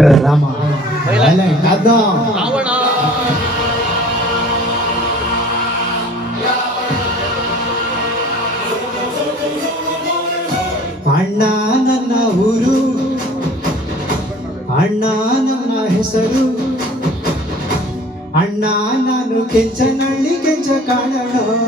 ರಾಮ. ಅಣ್ಣ ನನ್ನ ಊರು. ಅಣ್ಣ ನನ್ನ ಹೆಸರು. ಅಣ್ಣ ನಾನು ಕೆಂಚನಳ್ಳಿ ಕೆಂಚ ಕಾಣಣ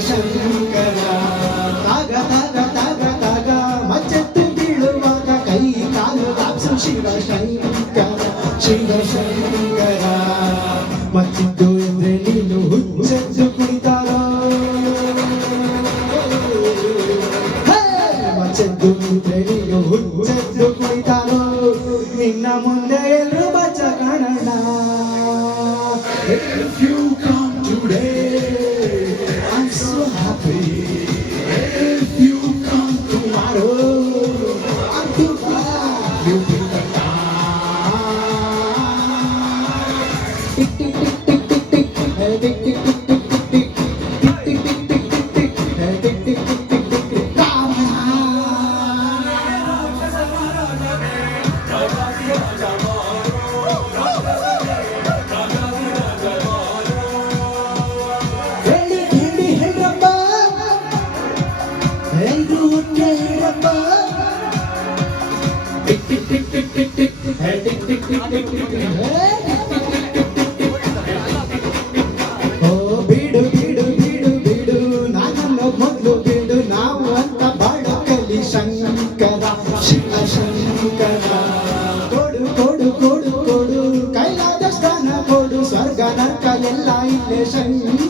ಶಂಕರ ದಾಗ ದಾಗ ದಾಗ ದಾಗ ಮಚ್ಚೆತ್ತು ಬೀಳುವಾಗ ಕೈ ಕಾಲು ಕಾಪ್ಸು ಶಿವ ಶಂಕರ ಶಿವ ಶಂಕರ ಮಚ್ಚಿದ್ದು ಎಂದ್ರೆ ನೀನು ಹುಚ್ಚೆದ್ದು ಕುಣಿತಾರೋ ಮಚ್ಚೆದ್ದು ನಿಂತ್ರೆ ನೀನು ಹುಚ್ಚೆದ್ದು ಕುಣಿತಾರೋ ನಿನ್ನ ಮುಂದೆ ಎಲ್ಲರೂ ಬಚ್ಚ ಕಾಣಣ ಎಲ್ರು ಒಟ್ಟಿಗೆ ಹೇಳ್ರಪ್ಪ tick tick tick tick tick tick hey tick tick tick tick tick tick hey ಓ ಬೀಡು ಬೀಡು ಬೀಡು ಬೀಡು ನಾನನ್ನು ಮೊದಲು ಬೀಡು ನಾವು ಅಂತ ಬಾಳಕಲಿ ಶಂಕರ ಶಿವ ಶಂಕರ ಕೊಡು ಕೊಡು ಕೊಡು ಕೊಡು ಕೈಲಾದ ಸ್ಥಾನ ಕೊಡು ಸ್ವರ್ಗ ನರ್ಕ ಎಲ್ಲ ಇಲ್ಲೇ ಶಂಕರ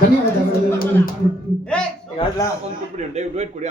ಧನ್ಯವಾದಗಳು ಒಂದು ಕೊಟ್ಬಿಡಿ ಒಂದು ವೇಟ್ ಕೊಡಿ